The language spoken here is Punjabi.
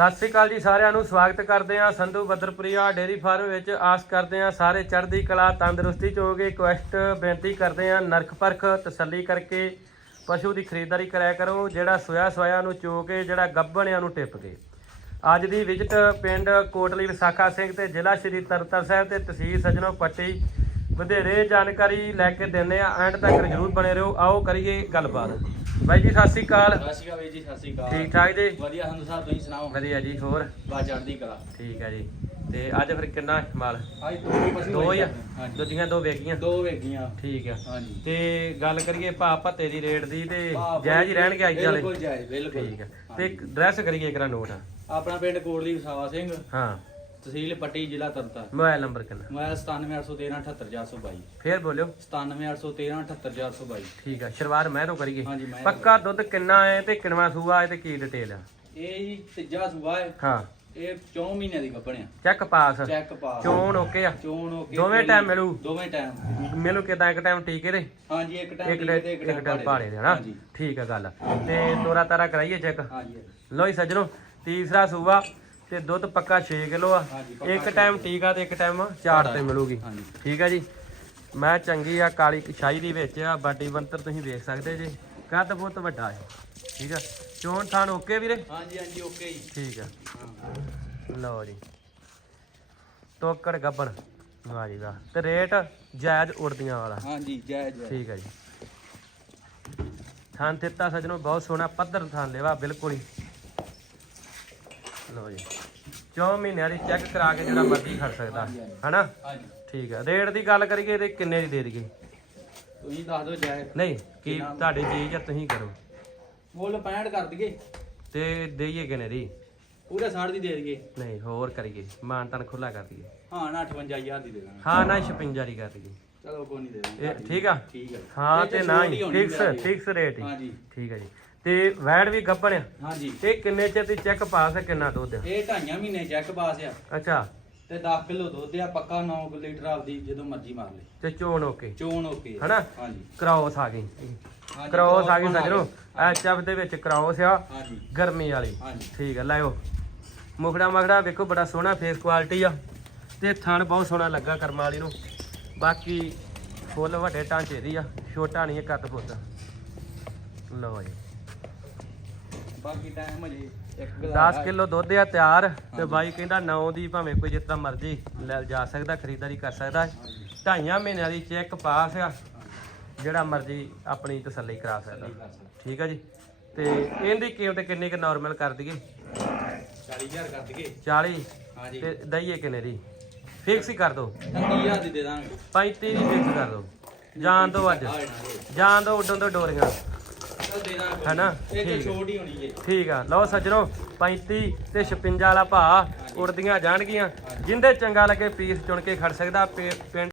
ਸਤਿ ਸ੍ਰੀ ਅਕਾਲ ਜੀ ਸਾਰਿਆਂ ਨੂੰ, ਸਵਾਗਤ ਕਰਦੇ ਹਾਂ ਸੰਧੂ ਬੱਦਰਪੁਰੀਆ ਡੇਰੀ ਫਾਰਮ ਵਿੱਚ। ਆਸ ਕਰਦੇ ਹਾਂ ਸਾਰੇ ਚੜ੍ਹਦੀ ਕਲਾ, ਤੰਦਰੁਸਤੀ ਚ ਹੋਗੇ ਰਿਕੁਐਸਟ ਬੇਨਤੀ ਕਰਦੇ ਹਾਂ ਨਰਖ ਪਰਖ, ਤਸੱਲੀ ਕਰਕੇ ਪਸ਼ੂ ਦੀ ਖਰੀਦਦਾਰੀ ਕਰਿਆ ਕਰੋ, ਜਿਹੜਾ ਸੋਇਆ ਸੋਇਆ ਨੂੰ ਚੋ ਕੇ, ਜਿਹੜਾ ਗੱਭਣਿਆਂ ਨੂੰ ਟਿੱਪ ਕੇ। ਅੱਜ ਦੀ ਵਿਜ਼ਿਟ ਪਿੰਡ ਕੋਟਲੀ ਵਿਸਾਖਾ ਸਿੰਘ ਤੇ ਜ਼ਿਲ੍ਹਾ ਸ਼੍ਰੀ ਤਰਤਰ ਸਾਹਿਬ ਤੇ ਤਹਿਸੀਲ ਸਜਣੋ ਪੱਟੀ। ਵਧੇਰੇ ਜਾਣਕਾਰੀ ਲੈ ਕੇ ਦਿੰਦੇ ਆ ਐਂਡ ਤੱਕ ਜਰੂਰ ਬਣੇ ਰਹੋ। ਆਓ ਕਰੀਏ ਗੱਲਬਾਤ। ਬਾਈ ਜੀ ਸਤਿ ਸ੍ਰੀ ਅਕਾਲ। ਸਤਿ ਸ਼੍ਰੀ ਅਕਾਲ ਵੀਰ ਜੀ ਸਤਿ ਸ਼੍ਰੀ ਅਕਾਲ। ਠੀਕ ਠਾਕ ਜੀ? ਵਧੀਆ ਸੰਧੂ ਸਾਹਿਬ ਤੁਸੀਂ ਸੁਣਾਓ? ਵਧੀਆ ਜੀ ਹੋਰ? ਬਾ ਚੜ੍ਹਦੀ ਕਲਾ। ਠੀਕ ਹੈ ਜੀ। ਤੇ ਅੱਜ ਫਿਰ ਕਿੰਨਾ ਮਾਲ ਅੱਜ ਦੋ ਪਸ਼ੂ ਦੋ ਹੀ ਆ? ਹਾਂਜੀ। ਦੂਜੀਆਂ ਦੋ ਵੇਗੀਆਂ ਦੋ ਵੇਗੀਆਂ ਠੀਕ ਆ। ਹਾਂਜੀ। ਤੇ ਗੱਲ ਕਰੀਏ ਭਾ ਭੱਤੇ ਦੀ ਰੇਟ ਦੀ ਤੇ ਜਾਇਜ਼ ਹੀ ਰਹਿਣਗੇ ਅੱਜ ਵਾਲੇ। ਬਿਲਕੁਲ ਜਾਇਜ਼ ਬਿਲਕੁਲ। ਠੀਕ ਆ। ਤੇ ਡਰੈਸ ਕਰੀਏ ਇੱਕ ਨੋਟ। ਆਪਣਾ ਪਿੰਡ ਕੋਟਲੀ ਵਸਾਵਾ ਸਿੰਘ। ਹਾਂ। ਤਹਿਸੀਲ ਪੱਟੀ ਜ਼ਿਲ੍ਹਾ ਤਰਨਤਾਰਨ। ਮੋਬਾਈਲ ਨੰਬਰ ਕਿੰਨਾ? ਮੋਬਾਈਲ 97813 ਫੇਰ ਬੋਲਿਓ। 97813 ਠੀਕ ਆ ਸ਼ੁਰੂਆਤ ਮੈਂ ਤੋਂ ਕਰੀਏ। ਹਾਂਜੀ, ਮੈਂ ਤੋਂ। ਪੱਕਾ ਦੁੱਧ ਕਿੰਨਾ ਹੈ ਤੇ ਕਿੰਨਵਾ ਸੂਆ ਹੈ ਤੇ ਕੀ ਡਿਟੇਲ ਆ? ਇਹ ਜੀ ਤੀਜਾ ਸੂਆ ਹੈ। ਹਾਂ। ਇਹ 4 ਮਹੀਨਿਆਂ ਦੀ ਗੱਭਣਿਆ ਚੈੱਕ ਪਾਸ ਚੈੱਕ ਪਾ ਚੋਣ ਓਕੇ ਆ। ਚੋਣ ਓਕੇ ਦੋਵੇਂ time ਮਿਲੂ? ਦੋਵੇਂ ਟਾਈਮ ਮੈਨੂੰ ਕਿਦਾਂ? ਇੱਕ ਟਾਈਮ ਟੀਕੇ ਦੇ ਹਾਂਜੀ ਇੱਕ ਟਾਈਮ ਇੱਕ ਟਾਈਮ ਪਾੜੇ ਦੇ। ਹਨਾ? ਹਾਂਜੀ। ਠੀਕ ਆ ਗੱਲ। ਤੇ ਤੋਰਾ ਤਾਰਾ ਕਰਾਈਏ ਚੈੱਕ ਹਾਂਜੀ। ਲੋ ਜੀ ਸੱਜਣੋ ਤੀਸਰਾ ਸੂਆ। ਤੇ ਦੁੱਧ ਪੱਕਾ 6 ਕਿਲੋ ਆ। ਇੱਕ ਟਾਈਮ ਟੀਕਾ ਤੇ ਇੱਕ ਟਾਈਮ ਝਾੜ ਤੇ ਮਿਲੂਗੀ। ਠੀਕ ਆ ਜੀ? ਮੈਂ ਚੰਗੀ ਆ ਕਾਲੀ ਸ਼ਾਹੀ ਦੀ ਵਿੱਚ ਆ ਬਾਡੀ ਬੰਤਰ ਤੁਸੀਂ ਵੇਖ ਸਕਦੇ ਜੀ। ਕੱਦ ਬਹੁਤ ਵੱਡਾ ਹੈ। ਠੀਕ ਆ? ਚੋਣ ਥਾਣ ਓਕੇ ਵੀਰੇ? ਹਾਂਜੀ ਹਾਂਜੀ ਓਕੇ ਜੀ। ਠੀਕ ਆ। ਲਓ ਜੀ। ਟੋਕੜ ਗੱਬਣ ਵਾਹ ਜੀ ਵਾਹ। ਤੇ ਰੇਟ ਜਾਇਜ਼ ਉੜਦੀਆਂ ਵਾਲਾ। ਹਾਂਜੀ ਜੈ ਜੈ ਠੀਕ ਹੈ ਜੀ। ਥਾਨ ਦਿੱਤਾ ਸਜਣੋ ਬਹੁਤ ਸੋਹਣਾ ਪੱਧਰ ਥਾਨ ਲੈਵਾ ਬਿਲਕੁਲ ਹੀ। ਲਓ ਜੀ। 4 ਮਹੀਨਿਆਂ ਦੀ ਚੈੱਕ ਕਰਾ ਕੇ ਜਿਹੜਾ ਮਰਜ਼ੀ ਖੜ ਸਕਦਾ ਹਨਾ? ਹਾਂਜੀ। ਠੀਕ ਹੈ ਰੇਟ ਦੀ ਗੱਲ ਕਰੀਏ ਤੇ ਕਿੰਨੇ ਦੀ ਦੇ ਦਈਏ? ਤੁਸੀਂ ਦੱਸ ਦਿਓ ਜੈ ਨਹੀਂ ਕੀ ਤੁਹਾਡੀ ਚੀਜ਼ ਆ ਤੁਸੀਂ ਕਰੋ। ਮੁੱਲ 65 ਕਰ ਦਈਏ। ਤੇ ਦੇਈਏ ਕਿੰਨੇ ਦੀ? ਪੂਰੇ 60 ਦੀ ਦੇ ਦਈਏ। ਨਹੀਂ ਹੋਰ ਕਰੀਏ। ਮਾਨ ਤਨ ਖੁੱਲਾ ਕਰ ਦਈਏ। ਹਾਂ ਨਾ 58000 ਦੀ ਦੇ ਦਾਂਗੇ ਹਾਂ ਨਾ 56 ਦੀ ਕਰ ਦਈਏ। ਚਲੋ ਕੋਈ ਨਹੀਂ ਦੇ ਦਾਂਗੇ ਠੀਕ ਆ? ਠੀਕ ਹੈ ਹਾਂ ਤੇ ਨਾ ਹੀ ਫਿਕਸ ਜੀ। ਫਿਕਸ ਰੇਟ ਹੀ। ਹਾਂਜੀ। ਠੀਕ ਹੈ ਜੀ। ਤੇ ਵੈੜ ਵੀ ਗੱਭਣ ਆ। ਹਾਂਜੀ। ਇਹ ਕਿੰਨੇ ਚਿਰ ਦੀ ਚੈੱਕ ਪਾਸ ਹੈ ਕਿੰਨਾ ਦੁੱਧ ਆ? ਇਹ ਢਾਈਆਂ ਮਹੀਨੇ ਚੈੱਕ ਪਾਸ ਆ। ਅੱਛਾ। ਤੇ 10 ਕਿਲੋ ਦੁੱਧ ਆ ਪੱਕਾ 9 ਲੀਟਰ ਆਪਦੀ ਜਦੋਂ ਮਰਜ਼ੀ ਮਾਰ ਲੈ। ਤੇ ਚੋਣ ਓਕੇ। ਚੋਣ ਓਕੇ ਹਨਾ? ਹਾਂਜੀ। ਕ੍ਰੋਸ ਆ ਗਈ। ਹਾਂਜੀ, ਕ੍ਰੋਸ ਆ ਗਈ ਸਜਣੋ ਕੇ। ਐਚਐਫ ਦੇ ਵਿੱਚ ਕ੍ਰੋਸ ਆ ਹਾਂਜੀ। ਗਰਮੀ ਵਾਲੀ। ਹਾਂਜੀ। ਠੀਕ ਆ ਲਾਇਓ। ਮੁਖੜਾ ਮਖੜਾ ਵੇਖੋ ਬੜਾ ਸੋਹਣਾ ਫੇਸ ਕੁਆਲਿਟੀ ਆ। ਤੇ ਥਣ ਬਹੁਤ ਸੋਹਣਾ ਲੱਗਾ ਕਰਮਾਂ ਵਾਲੀ ਨੂੰ। ਬਾਕੀ ਫੁੱਲ ਵੱਡੇ ਢਾਂਚੇ ਦੀ ਆ ਛੋਟਾ ਨਹੀਂ ਇਹ ਕੱਦ ਫੁੱਟ। ਲਓ ਜੀ। ਬਾਕੀ ਟਾਈਮ ਹਜੇ ਇੱਕ 10 ਕਿਲੋ ਦੁੱਧ ਆ ਤਿਆਰ। ਤੇ ਬਾਈ ਕਹਿੰਦਾ 9 ਦੀ ਭਾਵੇਂ ਕੋਈ ਤਰ੍ਹਾਂ ਮਰਜ਼ੀ ਲੈ ਜਾ ਸਕਦਾ ਖਰੀਦਦਾਰੀ ਕਰ ਸਕਦਾ। ਢਾਈਆਂ ਮਹੀਨਿਆਂ ਦੀ ਚੈੱਕ ਪਾਸ ਆ। ਜਿਹੜਾ ਮਰਜ਼ੀ ਆਪਣੀ ਤਸੱਲੀ ਕਰਾ ਸਕਦਾ। ਠੀਕ ਆ ਜੀ। ਤੇ ਇਹਦੀ ਕੀਮਤ ਕਿੰਨੀ ਕੁ ਨਾਰਮਲ ਕਰ ਦਈਏ? 40000 ਕਰ ਦਈਏ। 40 ਹਾਂਜੀ। ਤੇ ਦਈਏ ਕਿੰਨੇ ਦੀ? ਫਿਕਸ ਹੀ ਕਰ ਦਿਓ 30000 ਦੀ ਦੇ ਦਾਂਗੇ। 35 ਦੀ ਫਿਕਸ ਕਰ ਦਿਓ ਜਾਣ ਦੋ ਅੱਜ। ਦੇ ਜਾਣ ਦੋ ਉੱਡਣ ਤੋਂ ਡੋਰੀਆਂ। ਦੇ ਹੈਨਾ? ਠੀਕ। ਛੋਟ ਹੀ ਹੋਣੀ ਜੇ ਠੀਕ ਆ ਲਓ ਸੱਜਣੋ 35 ਤੇ 56 ਵਾਲਾ ਭਾ ਉੜਦੀਆਂ ਜਾਣਗੀਆਂ ਜਿੰਦੇ ਚੰਗਾ ਲੱਗੇ ਪੀਸ ਚੁਣ ਕੇ ਖੜ ਸਕਦਾ ਪੇ- ਪਿੰਡ